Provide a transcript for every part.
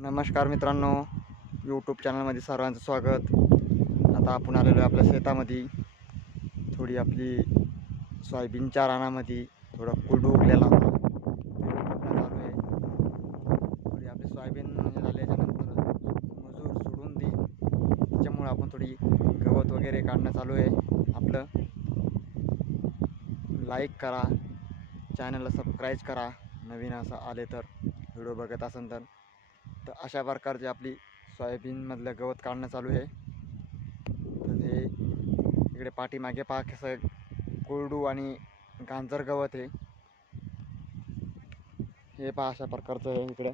नमस्कार मित्रांनो यूट्यूब चॅनलमध्ये सर्वांचं स्वागत. आता आपण आलेलो आहे आपल्या शेतामध्ये. थोडी आपली सोयाबीनच्या रानामध्ये थोडा कुलडू उगलेला होता. चालू आहे थोडी आपली सोयाबीन झाल्याच्यानंतर मजूर सोडून दे. त्याच्यामुळं आपण थोडी गवत वगैरे काढणं चालू आहे आपलं. लाईक करा. चॅनलला सबस्क्राईब करा. नवीन असं आले तर व्हिडिओ बघत असेल तर. तर अशा प्रकारचे आपली सोयाबीनमधलं गवत काढणं चालू आहे. तर हे इकडे पाठीमागे पहा कसं कोरडू आणि गांजर गवत आहे. हे पहा अशा प्रकारचं आहे इकडे.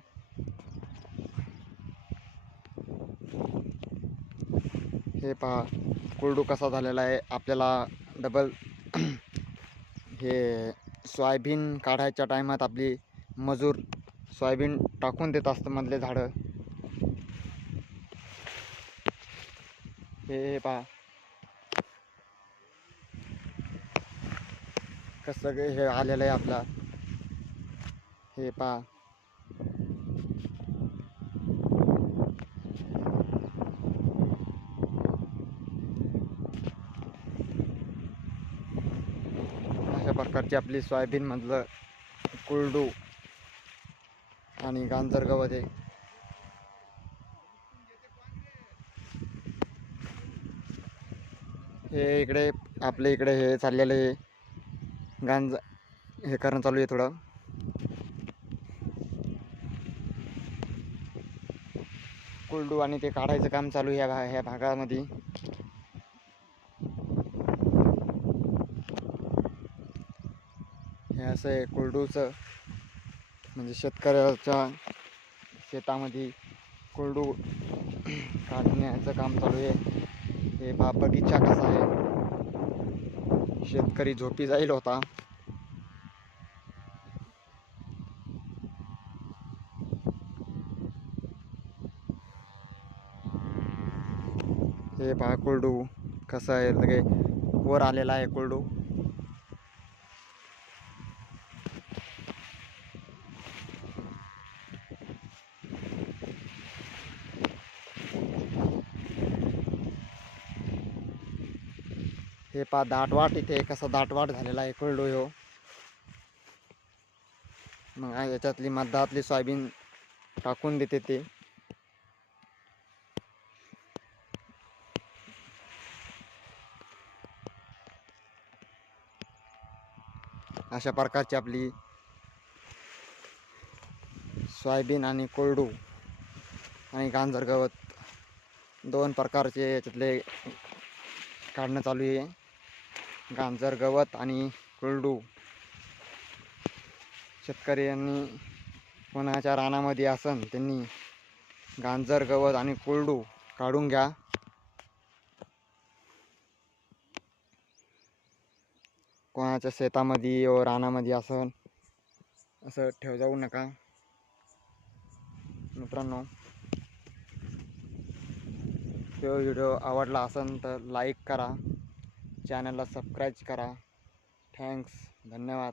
हे पहा कोरडू कसा झालेला आहे. आपल्याला डबल हे सोयाबीन काढायच्या टायमात आपली मजूर सोयाबीन टाकून देत असतं मधले झाडं. हे हे पहा. कसं गे- हे आलेलं आहे आपला. हे पहा. अशा प्रकारची आपली सोयाबीन मधलं कुरडू. आणि गांजर गवत आहे हे इकडे आपल्या इकडे हे चाललेलं हे. गांज हे करणं चालू आहे थोडं. कुलडू आणि ते काढायचं काम चालू आहे ह्या भा ह्या भागामध्ये. हे असं आहे कुलडूचं. म्हणजे शेतकऱ्याच्या शेतामध्ये कोरडू काढण्याचं काम चालू आहे. हे बा बगीचा कसा आहे? शेतकरी झोपी जाईल होता. हे पहा कोरडू कसं आहे. लगे वर आलेला आहे कोरडू. हे पा दाटवाट इथे कसा दाटवाट झालेला आहे कळलो हो. मग याच्यातली मधातली सोयाबीन टाकून देते ते. अशा प्रकारची आपली सोयाबीन आणि कोरडू आणि गांजर गवत दोन प्रकारचे याच्यातले काढणं चालू आहे. गांजर गवत आणि कुरडू. शेतकऱ्यांनी कोणाच्या रानामध्ये असन त्यांनी गांजर गवत आणि कोरडू काढून घ्या. कोणाच्या शेतामध्ये व रानामध्ये असन असं ठेव जाऊ नका. मित्रांनो तो व्हिडिओ आवडला असेल तर लाईक करा. चॅनलला सबस्क्राईब करा. थँक्स. धन्यवाद.